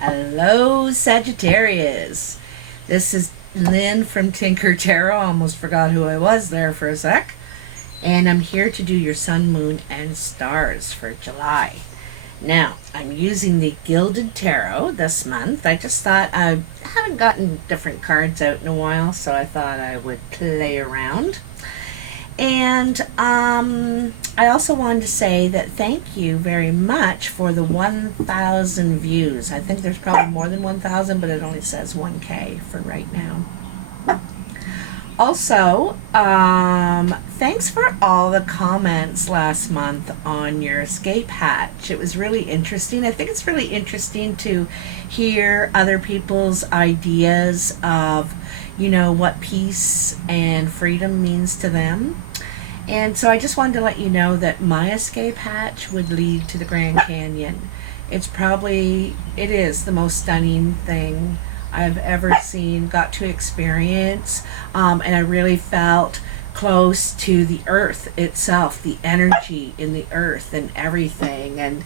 Hello, Sagittarius. This is Lynn from Tinker Tarot. Almost forgot who I was there for a sec. And I'm here to do your sun, moon, and stars for July. Now, I'm using the Guilded Tarot this month. I just thought I haven't gotten different cards out in a while, so I thought I would play around. And I also wanted to say that thank you very much for the 1,000 views. I think there's probably more than 1,000, but it only says 1K for right now. Also, thanks for all the comments last month on your escape hatch. It was really interesting. I think it's really interesting to hear other people's ideas of, you know, what peace and freedom means to them. And so I just wanted to let you know that my escape hatch would lead to the Grand Canyon. It is the most stunning thing I've ever seen, got to experience, and I really felt close to the earth itself, the energy in the earth and everything, and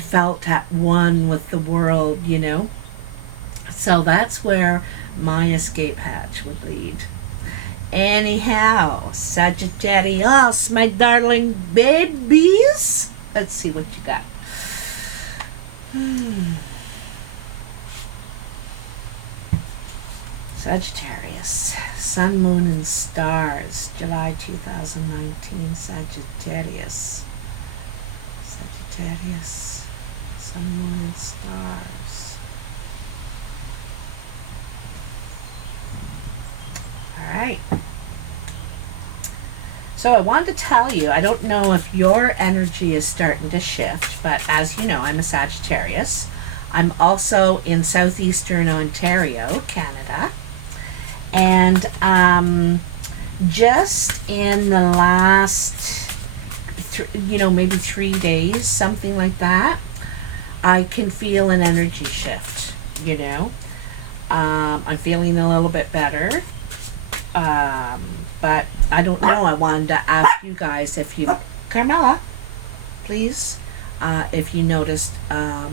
felt at one with the world, you know. So that's where my escape hatch would lead. Anyhow, Sagittarius, my darling babies. Let's see what you got. Sagittarius, sun, moon, and stars, July 2019, Sagittarius. Sagittarius, sun, moon, and stars. All right. So I wanted to tell you, I don't know if your energy is starting to shift, but as you know, I'm a Sagittarius. I'm also in southeastern Ontario, Canada. And just in the last, maybe 3 days, something like that, I can feel an energy shift, you know. I'm feeling a little bit better. But I don't know. I wanted to ask you guys if you, Carmela, please, if you noticed, a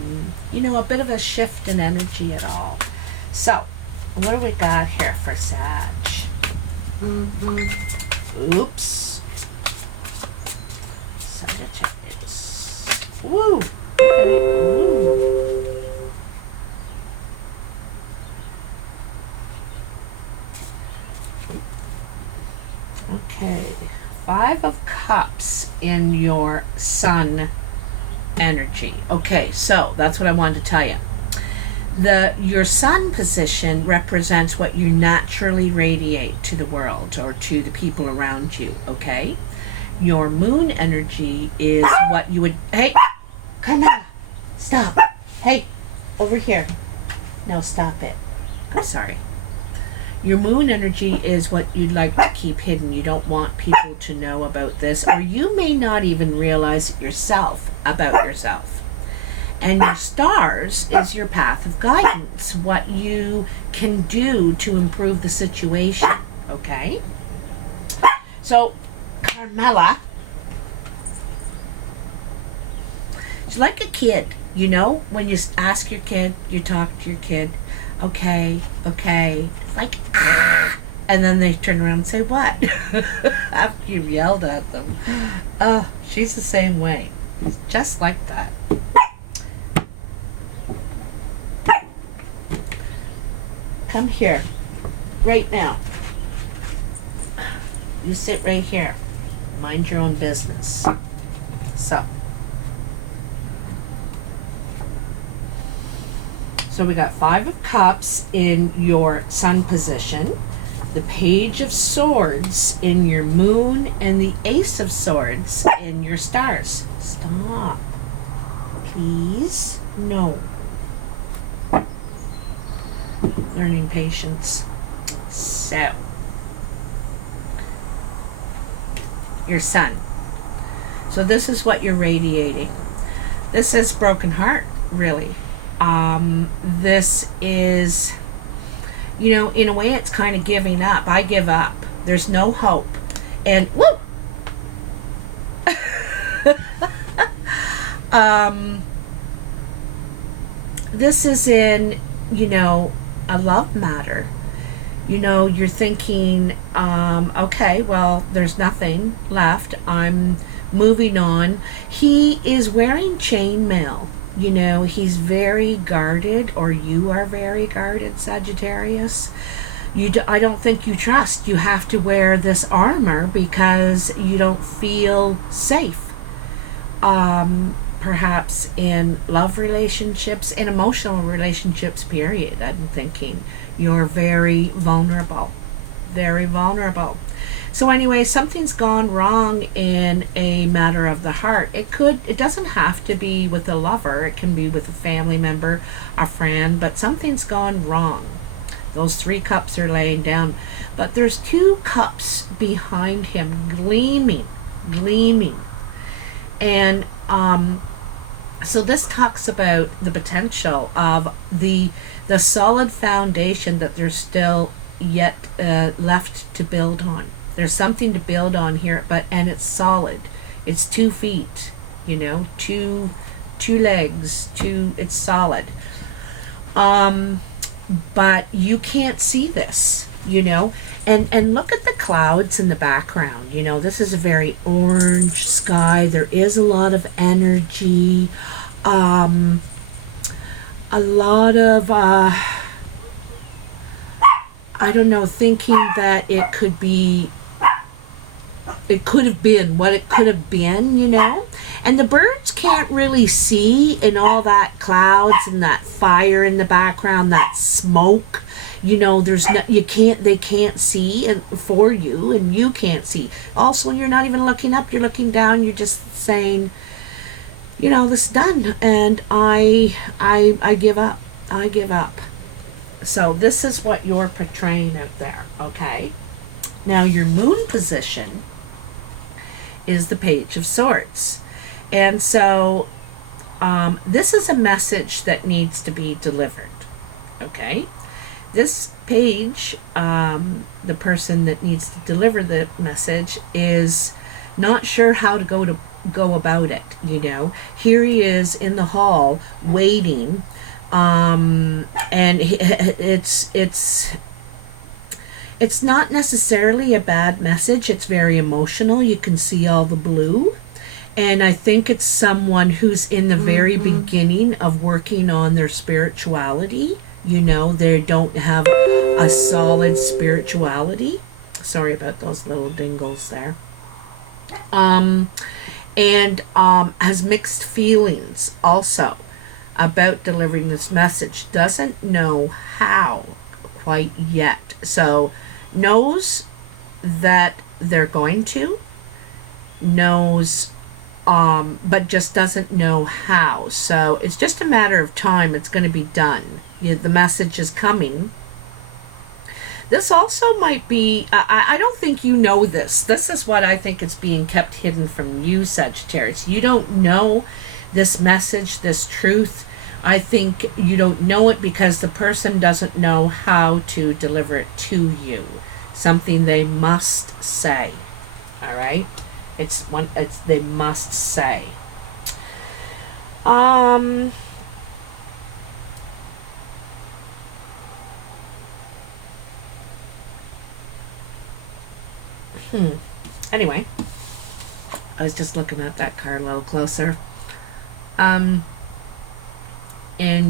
bit of a shift in energy at all. So, what do we got here for Sag? Oops. Sagittarius. Woo. Woo. Okay, 5 of Cups in your sun energy. Okay, so that's what I wanted to tell you. Your sun position represents what you naturally radiate to the world or to the people around you, okay? Your moon energy is what you would... Hey, come on, stop. Hey, over here. No, stop it. I'm sorry. Your moon energy is what you'd like to keep hidden. You don't want people to know about this, or you may not even realize it yourself about yourself. And your stars is your path of guidance, what you can do to improve the situation, okay? So, Carmela, she's like a kid, you know? When you ask your kid, you talk to your kid, okay, it's like, and then they turn around and say, what? After you've yelled at them. Oh, she's the same way. It's just like that. Come here, right now. You sit right here. Mind your own business. So we got 5 of Cups in your sun position, the Page of Swords in your moon, and the Ace of Swords in your stars. Stop. Please. No. Learning patience. So, your sun. So this is what you're radiating. This is broken heart, really. This is, in a way it's kind of giving up. I give up. There's no hope. And, woo! this is in, you know, a love matter. You know, you're thinking, okay, well, there's nothing left. I'm moving on. He is wearing chainmail. You know, he's very guarded, or you are very guarded, Sagittarius. I don't think you trust. You have to wear this armor because you don't feel safe. Perhaps in love relationships, in emotional relationships, period. I'm thinking you're very vulnerable. Very vulnerable. So anyway, something's gone wrong in a matter of the heart. It doesn't have to be with a lover. It can be with a family member, a friend, but something's gone wrong. Those 3 cups are laying down. But there's 2 cups behind him, gleaming. And so this talks about the potential of the solid foundation that there's still yet left to build on. There's something to build on here, and it's solid. It's 2 feet, you know, two legs, it's solid. But you can't see this, you know, and look at the clouds in the background. You know, this is a very orange sky. There is a lot of energy, a lot of I don't know, thinking that it could have been what it could have been, you know. And the birds can't really see in all that clouds and that fire in the background, that smoke. You know, they can't see for you, and you can't see. Also, you're not even looking up, you're looking down, you're just saying, you know, this is done, and I give up. I give up. So this is what you're portraying out there, okay? Now your moon position is the Page of Swords. And so this is a message that needs to be delivered, okay? This page, the person that needs to deliver the message is not sure how to go about it, you know. Here he is in the hall waiting, and it's not necessarily a bad message. It's very emotional. You can see all the blue. And I think it's someone who's in the very beginning of working on their spirituality. You know, they don't have a solid spirituality. Sorry about those little dingles there. And has mixed feelings also about delivering this message. Doesn't know how quite yet. So knows that they're going to. Knows but just doesn't know how. So it's just a matter of time. It's going to be done. The message is coming. This also might be, I don't think you know this. This is what I think is being kept hidden from you, Sagittarius. You don't know this message, this truth. I think you don't know it because the person doesn't know how to deliver it to you. Something they must say. All right? They must say. Anyway, I was just looking at that card a little closer. In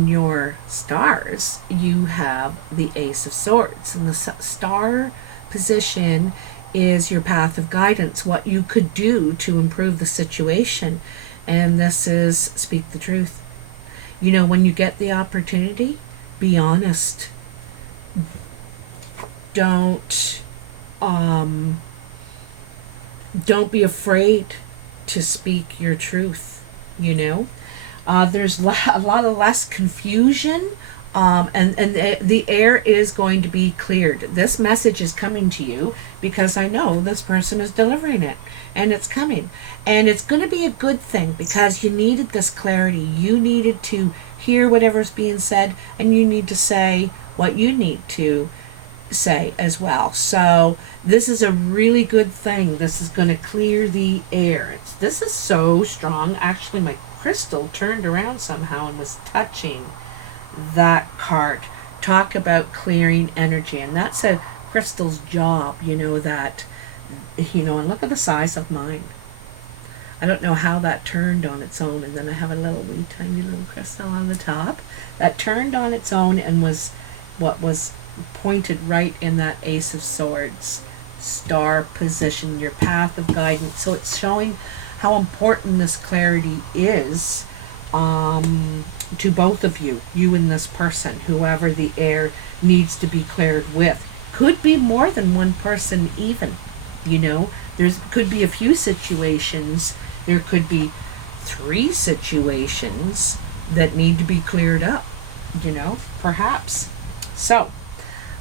your stars, you have the Ace of Swords, and the star position is your path of guidance, what you could do to improve the situation. And this is speak the truth. You know, when you get the opportunity, be honest. Don't be afraid to speak your truth, you know. There's a lot of less confusion, and the air is going to be cleared. This message is coming to you because I know this person is delivering it, and it's coming. And it's going to be a good thing because you needed this clarity. You needed to hear whatever's being said, and you need to say what you need to say as well. So this is a really good thing. This is going to clear the air. This is so strong. Actually, my crystal turned around somehow and was touching that card. Talk about clearing energy, and that's a crystal's job, that, and look at the size of mine. I don't know how that turned on its own, and then I have a little wee tiny little crystal on the top that turned on its own and was pointed right in that Ace of Swords star position, your path of guidance. So it's showing how important this clarity is to both of you and this person, whoever the air needs to be cleared with. Could be more than one person even, There's could be a few situations. There could be 3 situations that need to be cleared up, perhaps. So,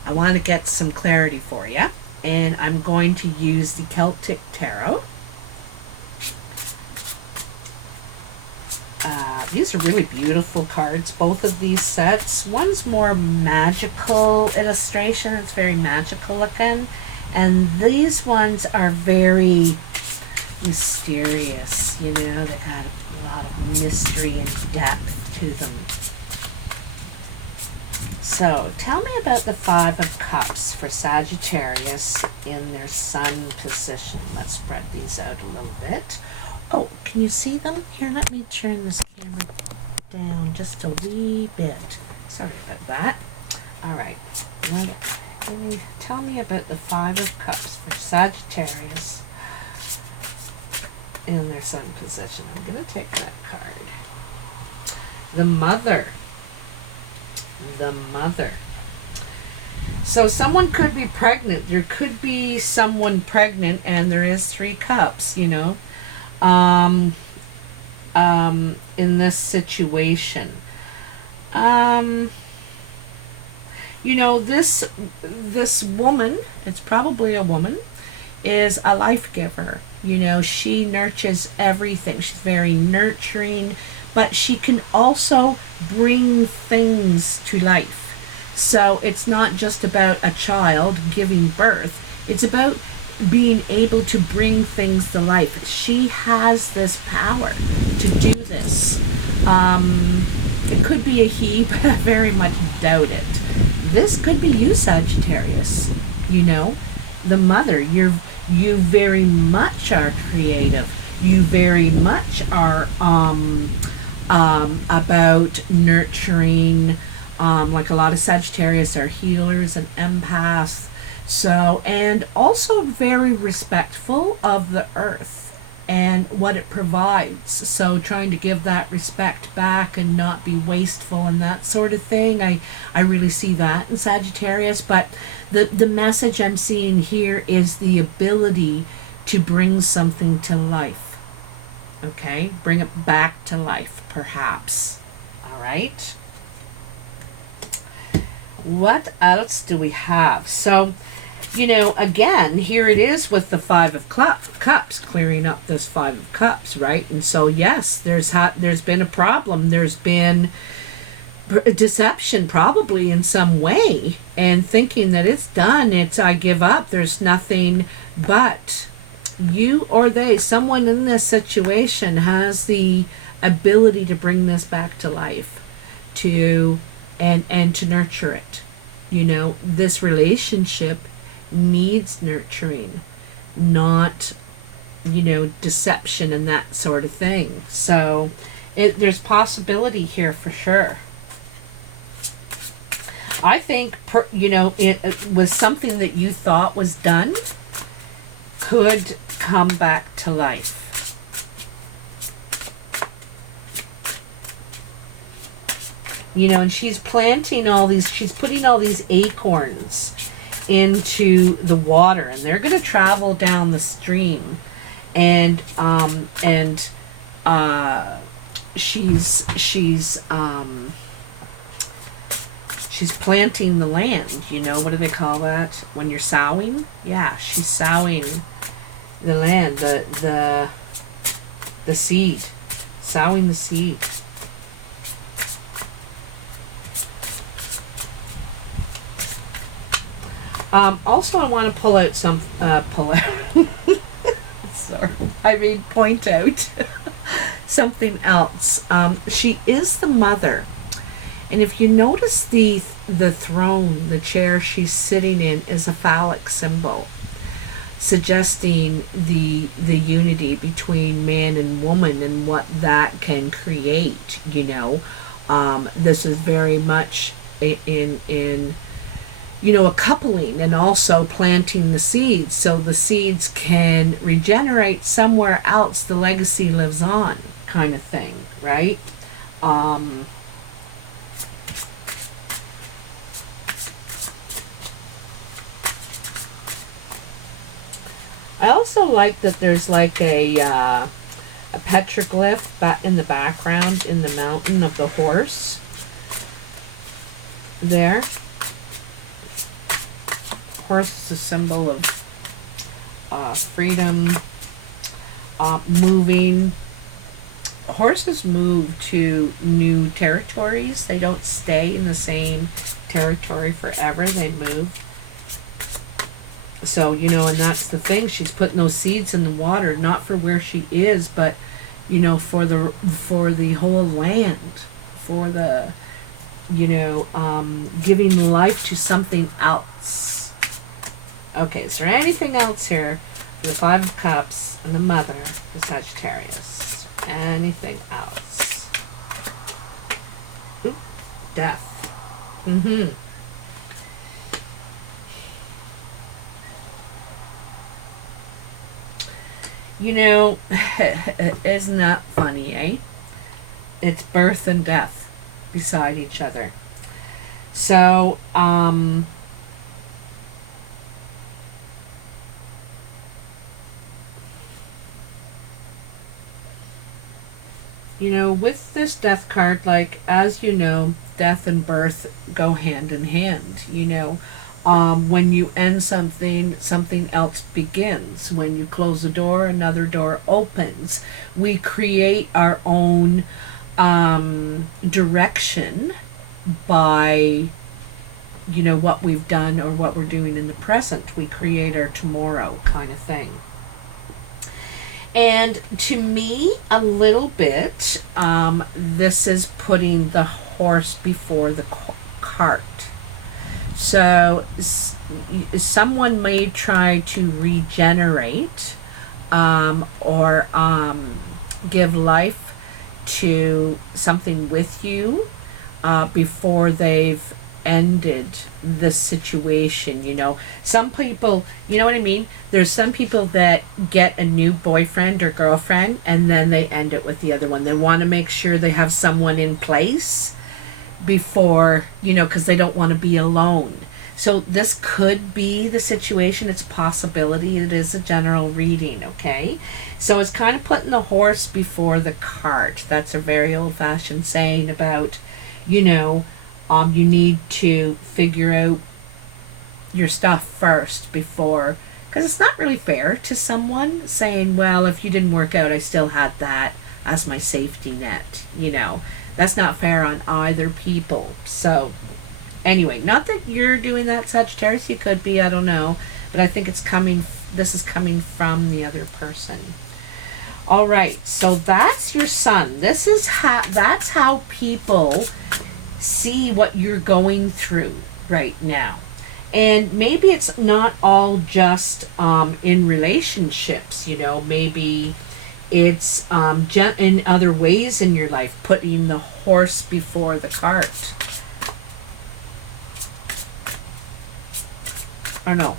I want to get some clarity for you, and I'm going to use the Celtic Tarot. These are really beautiful cards, both of these sets. One's more magical illustration, it's very magical looking, and these ones are very mysterious, they got a lot of mystery and depth to them. So, tell me about the 5 of Cups for Sagittarius in their Sun position. Let's spread these out a little bit. Oh, can you see them? Here, let me turn this camera down just a wee bit. Sorry about that. All right. Tell me about the 5 of Cups for Sagittarius in their Sun position. I'm going to take that card. The Mother. The Mother. So someone could be pregnant. There could be someone pregnant, and there is 3 cups, in this situation. This woman, it's probably a woman, is a life giver. She nurtures everything. She's very nurturing, but she can also bring things to life. So it's not just about a child giving birth. It's about being able to bring things to life. She has this power to do this. It could be a he, but I very much doubt it. This could be you, Sagittarius. The Mother. You very much are creative. You very much are about nurturing. Like a lot of Sagittarius are healers and empaths. So, and also very respectful of the earth and what it provides. So trying to give that respect back and not be wasteful and that sort of thing. I really see that in Sagittarius. But the message I'm seeing here is the ability to bring something to life. Okay? Bring it back to life, perhaps. All right? What else do we have? So, again, here it is with the 5 of Cups, clearing up this 5 of Cups, right? And so, yes, there's been a problem. There's been deception, probably in some way, and thinking that it's done. I give up. There's nothing. But you or they, someone in this situation, has the ability to bring this back to life, and to nurture it. This relationship needs nurturing, not, deception and that sort of thing. So there's possibility here for sure. I think, it was something that you thought was done could come back to life. And she's planting she's putting all these acorns into the water, and they're going to travel down the stream, and she's planting the land. What do they call that when you're sowing? Yeah, she's sowing the land, the seed, sowing the seed. Also, I want to pull out point out something else. She is the Mother, And if you notice the throne, the chair she's sitting in, is a phallic symbol, suggesting the unity between man and woman and what that can create. This is very much in a coupling, and also planting the seeds so the seeds can regenerate somewhere else. The legacy lives on, kind of thing, right? I also like that there's like a petroglyph in the background in the mountain of the horse there. Horse is a symbol of freedom, moving. Horses move to new territories. They don't stay in the same territory forever. They move. So, and that's the thing. She's putting those seeds in the water, not for where she is, but, for the whole land, for the, giving life to something else. Okay, is there anything else here for the Five of Cups and the Mother, the Sagittarius? Anything else? Oop, death. Isn't that funny, eh? It's birth and death beside each other. So, with this death card, like, as you know, death and birth go hand in hand, when you end something, something else begins. When you close a door, another door opens. We create our own direction by, what we've done or what we're doing in the present. We create our tomorrow, kind of thing. And to me, a little bit, this is putting the horse before the cart. So someone may try to regenerate or give life to something with you before they've ended the situation. Some people, you know what I mean? There's some people that get a new boyfriend or girlfriend and then they end it with the other one. They want to make sure they have someone in place before, because they don't want to be alone. So this could be the situation. It's a possibility. It is a general reading, okay? So it's kind of putting the horse before the cart. That's a very old-fashioned saying about, you need to figure out your stuff first before, because it's not really fair to someone saying, well, if you didn't work out, I still had that as my safety net, That's not fair on either people. So anyway, not that you're doing that, Sagittarius. You could be, I don't know. But I think this is coming from the other person. All right, so that's your sun. That's how people see what you're going through right now. And maybe it's not all just in relationships, maybe it's in other ways in your life, putting the horse before the cart. Or no.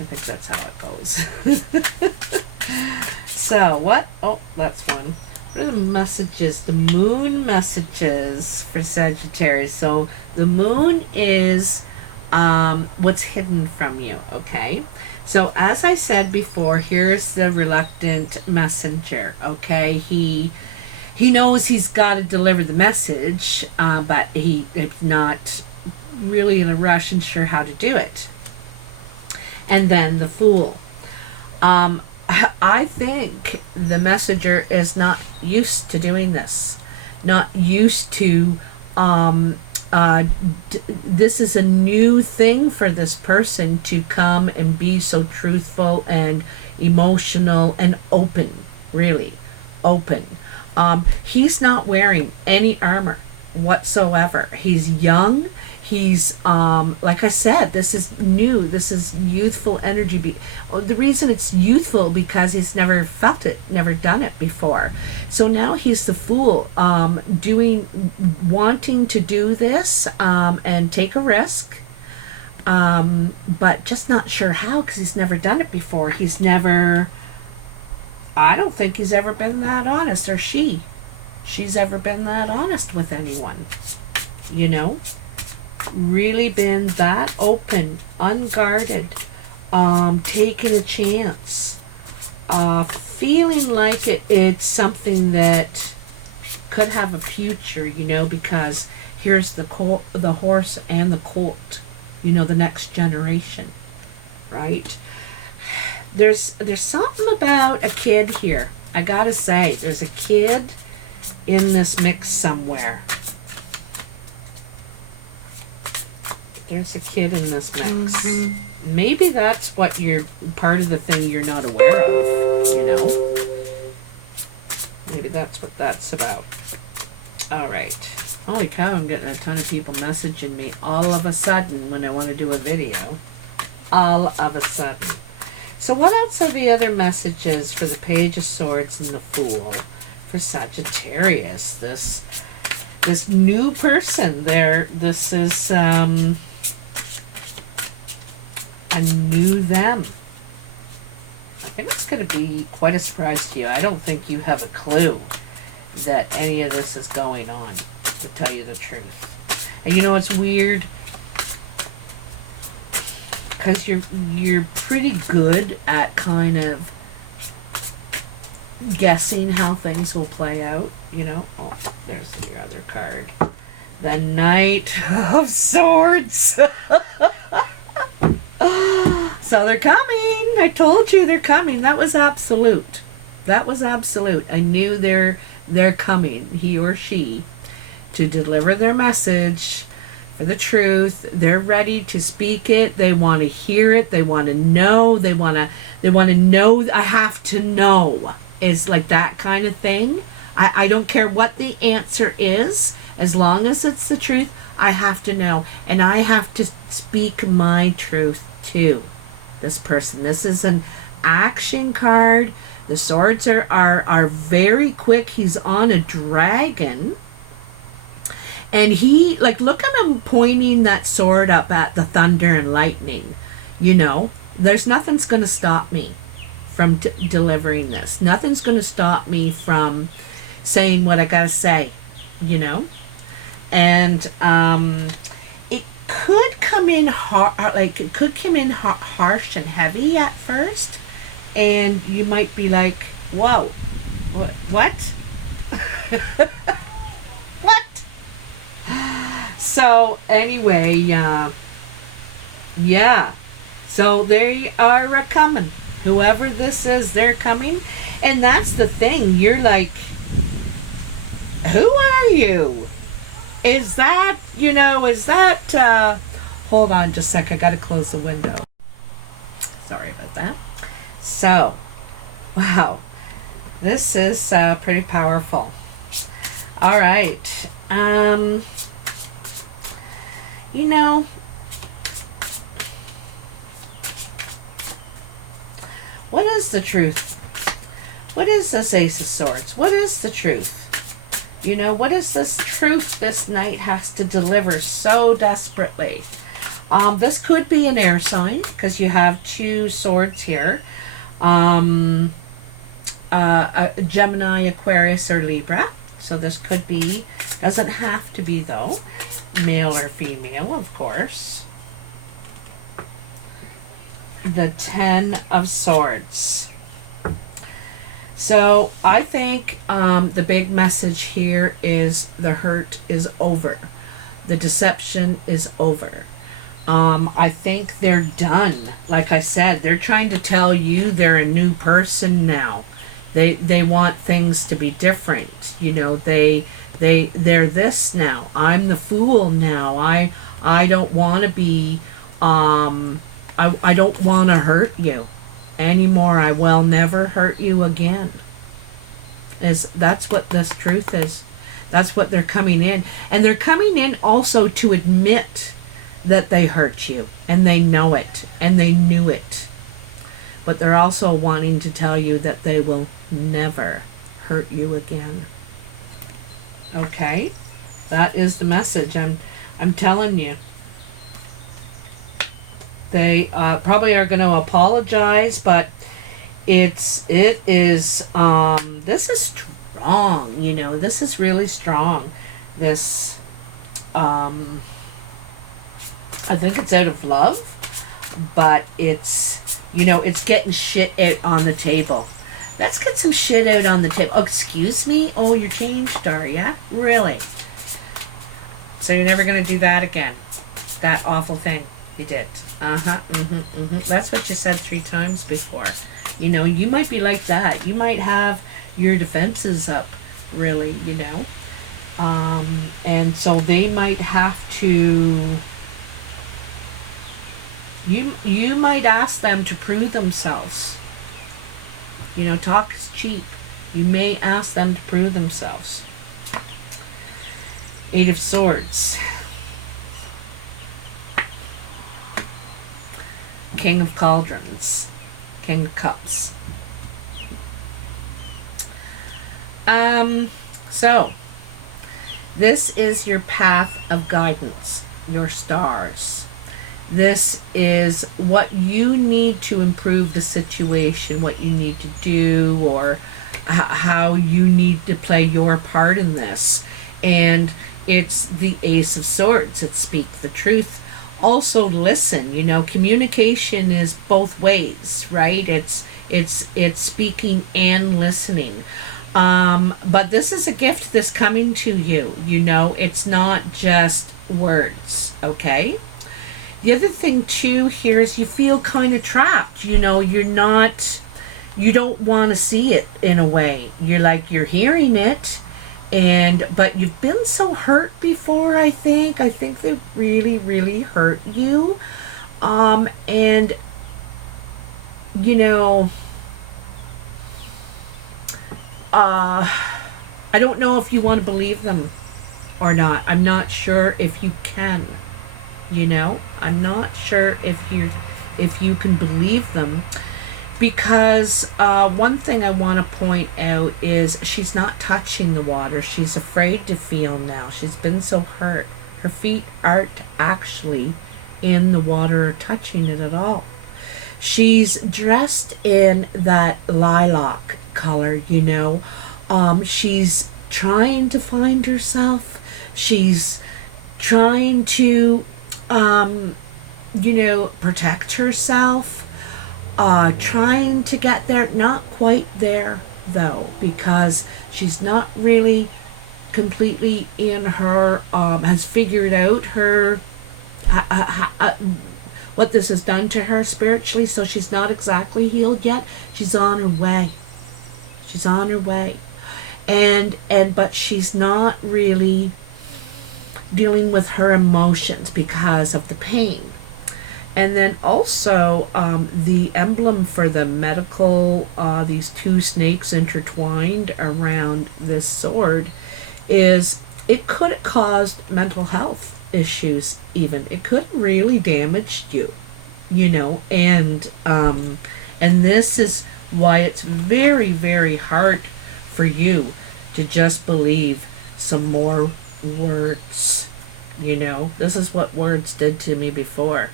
I think that's how it goes. So, what? Oh, that's one. What are the messages? The moon messages for Sagittarius. So, the moon is what's hidden from you, okay? So, as I said before, here's the reluctant messenger, okay? He knows he's got to deliver the message, but he's not really in a rush and sure how to do it. And then the Fool. I think the messenger is not used to doing this. Not used to, this is a new thing for this person to come and be so truthful and emotional and open, really open. He's not wearing any armor whatsoever. He's young. He's, like I said, this is new. This is youthful energy. The reason it's youthful because he's never felt it, never done it before. So now he's the fool, wanting to do this, and take a risk, but just not sure how, because he's never done it before. I don't think he's ever been that honest, or she's ever been that honest with anyone, you know? Really been that open, unguarded, taking a chance, feeling like it's something that could have a future, you know, because here's the horse and the colt, you know, the next generation, right? There's something about a kid here. I gotta say, there's a kid in this mix somewhere. There's a kid in this mix. Maybe that's what you're, part of the thing you're not aware of, you know? Maybe that's what that's about. Alright. Holy cow, I'm getting a ton of people messaging me all of a sudden when I want to do a video. All of a sudden. So what else are the other messages for the Page of Swords and the Fool for Sagittarius? This new person there. This is a new them. I think it's going to be quite a surprise to you. I don't think you have a clue that any of this is going on, to tell you the truth. And you know what's weird? Because you're pretty good at kind of guessing how things will play out, you know. Oh, there's your other card. The Knight of Swords. So they're coming. I told you they're coming. That was absolute. That was absolute. I knew they're coming, he or she, to deliver their message for the truth. They're ready to speak it. They want to hear it. They want to know. They want to know. I have to know. Is like that kind of thing. I don't care what the answer is, as long as it's the truth. I have to know, and I have to speak my truth too. This person. This is an action card. The swords are very quick. He's on a dragon. And he, like, look at him pointing that sword up at the thunder and lightning. You know, there's nothing's going to stop me from delivering this. Nothing's going to stop me from saying what I got to say, you know. And it could come in harsh and heavy at first, and you might be like, "Whoa, what?" What? So anyway, yeah. So they are coming. Whoever this is, they're coming, and that's the thing. You're like, who are you? Is that, you know, hold on just a sec, I gotta close the window. Sorry about that. So, wow, this is pretty powerful. All right, you know, what is the truth? What is this Ace of Swords? What is the truth? You know, what is this truth this knight has to deliver so desperately? This could be an air sign, because you have two swords here. A Gemini, Aquarius, or Libra. So this could be, doesn't have to be though, male or female, of course. The Ten of Swords. So I think the big message here is the hurt is over. The deception is over. I think they're done. Like I said, they're trying to tell you they're a new person now. They want things to be different. You know, they're this now. I'm the fool now. I don't want to be, I don't want to hurt you anymore. I will never hurt you again. That's what this truth is. That's what they're coming in. And they're coming in also to admit that they hurt you, and they know it, and they knew it. But they're also wanting to tell you that they will never hurt you again. Okay? That is the message. I'm telling you. They probably are going to apologize, but it is this is strong, you know. This is really strong. This I think it's out of love, but it's, you know, it's getting shit out on the table. Let's get some shit out on the table. Oh, excuse me? Oh, you're changed, are ya? Really? So you're never going to do that again? That awful thing you did. That's what you said 3 times before. You know, you might be like that. You might have your defenses up, really, you know. And so they might have to... You might ask them to prove themselves. You know, talk is cheap. You may ask them to prove themselves. 8 of Swords. King of Cauldrons. King of Cups. So, this is your path of guidance. Your stars. This is what you need to improve the situation, what you need to do, or how you need to play your part in this. And it's the Ace of Swords. It's speak the truth. Also listen. You know, communication is both ways, right? It's speaking and listening. But this is a gift that's coming to you. You know, it's not just words, okay? The other thing too here is you feel kind of trapped. You know, you don't want to see it in a way. You're like, you're hearing it, but you've been so hurt before, I think. I think they really, really hurt you. And, you know, I don't know if you want to believe them or not. I'm not sure if you can. You know, I'm not sure if you can believe them, because one thing I want to point out is she's not touching the water. She's afraid to feel now. She's been so hurt. Her feet aren't actually in the water or touching it at all. She's dressed in that lilac color, you know. She's trying to find herself. She's trying to you know, protect herself, trying to get there. Not quite there, though, because she's not really completely in her, has figured out her, what this has done to her spiritually, so she's not exactly healed yet. She's on her way. She's on her way. But she's not really dealing with her emotions because of the pain. And then also the emblem for the medical, these 2 snakes intertwined around this sword, is it could have caused mental health issues even. It could have really damaged you, you know. And this is why it's very, very hard for you to just believe some more words. You know, this is what words did to me before.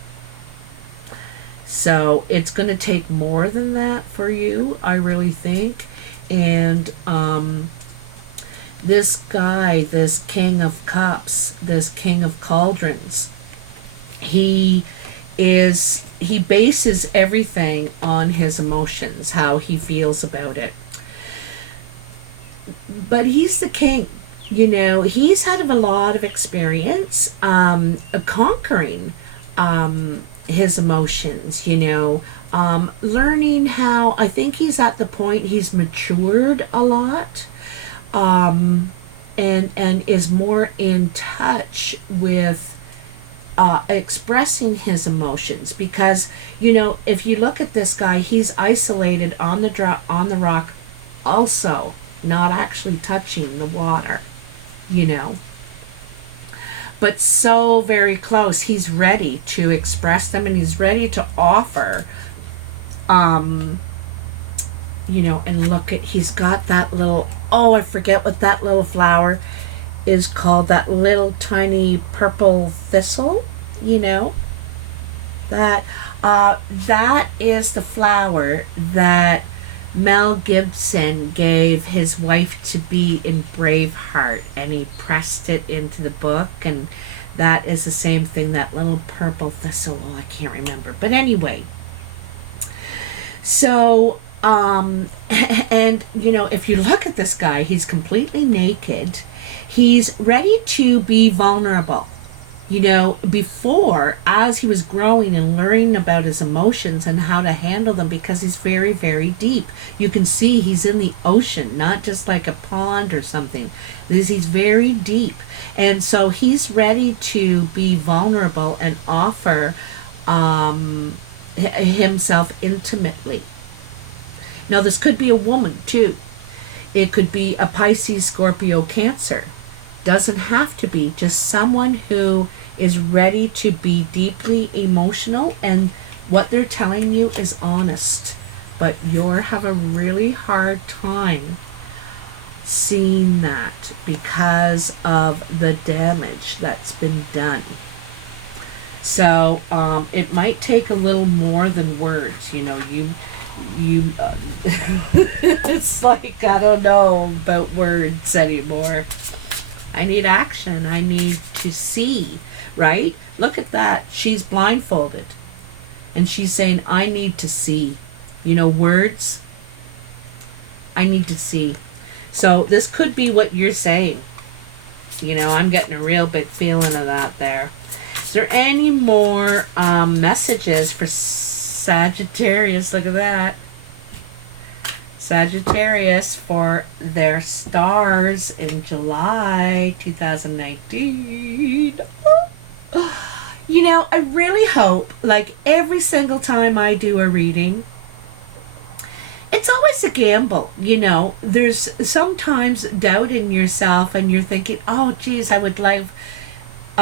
So it's going to take more than that for you, I really think. And this guy, this King of Cups, this King of Cauldrons, he bases everything on his emotions, how he feels about it. But he's the king. You know, he's had a lot of experience conquering his emotions, you know, learning how, I think he's at the point he's matured a lot, and is more in touch with expressing his emotions. Because, you know, if you look at this guy, he's isolated on the rock also. not actually touching the water, you know. But so very close. He's ready to express them, and he's ready to offer, you know, and look at, he's got that little, oh, I forget what that little flower is called, that little tiny purple thistle, you know, that that is the flower that Mel Gibson gave his wife to be in Braveheart, and he pressed it into the book, and that is the same thing, that little purple thistle. Oh, I can't remember, but anyway. So and you know, if you look at this guy, he's completely naked. He's ready to be vulnerable. You know, before, as he was growing and learning about his emotions and how to handle them, because he's very, very deep. You can see he's in the ocean, not just like a pond or something. He's very deep. And so he's ready to be vulnerable and offer himself intimately. Now, this could be a woman, too. It could be a Pisces, Scorpio, Cancer. Doesn't have to be. Just someone who is ready to be deeply emotional, and what they're telling you is honest. But you're have a really hard time seeing that because of the damage that's been done. So it might take a little more than words. You know, you it's like, I don't know about words anymore. I need action. I need to see, right? Look at that. She's blindfolded. And she's saying, I need to see. You know, words, I need to see. So this could be what you're saying. You know, I'm getting a real big feeling of that there. Is there any more messages for Sagittarius? Look at that. Sagittarius for their stars in July 2019. You know, I really hope, like every single time I do a reading, it's always a gamble, you know. There's sometimes doubt in yourself and you're thinking, oh geez, I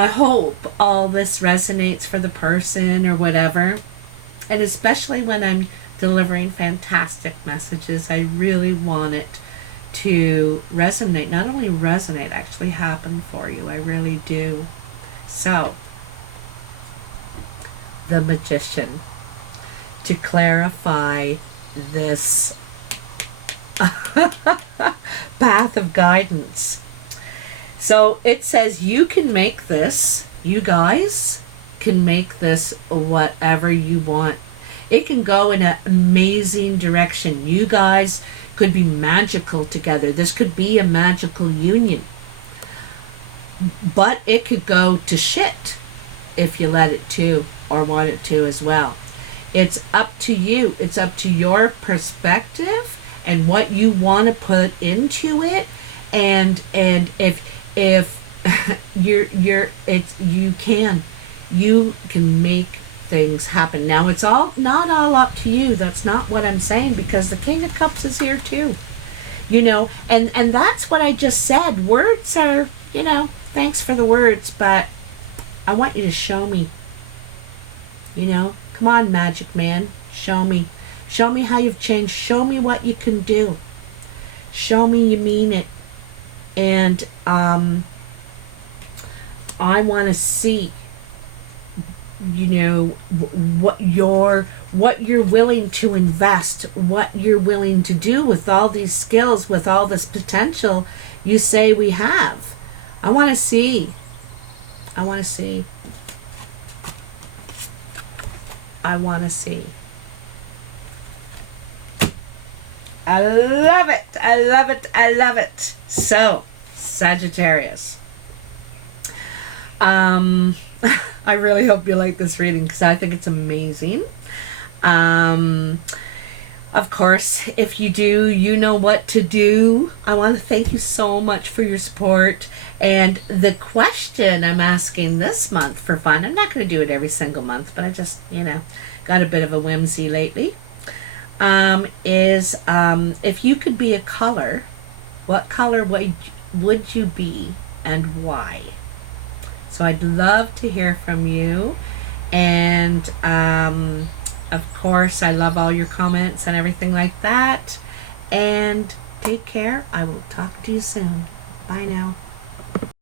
hope all this resonates for the person or whatever. And especially when I'm delivering fantastic messages, I really want it to resonate. Not only resonate, actually happen for you. I really do. So, the Magician, to clarify this path of guidance. So it says you can make this, you guys can make this whatever you want. It can go in an amazing direction. You guys could be magical together. This could be a magical union. But it could go to shit if you let it to, or want it to as well. It's up to you. It's up to your perspective and what you want to put into it. And if you can make things happen. Now, it's not all up to you. That's not what I'm saying, because the King of Cups is here too. You know, and that's what I just said. Words are, you know, thanks for the words, but I want you to show me. You know, come on, magic man, show me. Show me how you've changed. Show me what you can do. Show me you mean it. And I want to see, you know, what you're willing to invest, what you're willing to do with all these skills, with all this potential you say we have. I want to see. I want to see. I want to see. I love it. I love it. I love it. So, Sagittarius. I really hope you like this reading, because I think it's amazing. Of course, if you do, you know what to do. I want to thank you so much for your support. And the question I'm asking this month for fun, I'm not going to do it every single month, but I just, you know, got a bit of a whimsy lately, is if you could be a color, What color would you be and why? So I'd love to hear from you. And of course, I love all your comments and everything like that. And take care. I will talk to you soon. Bye now.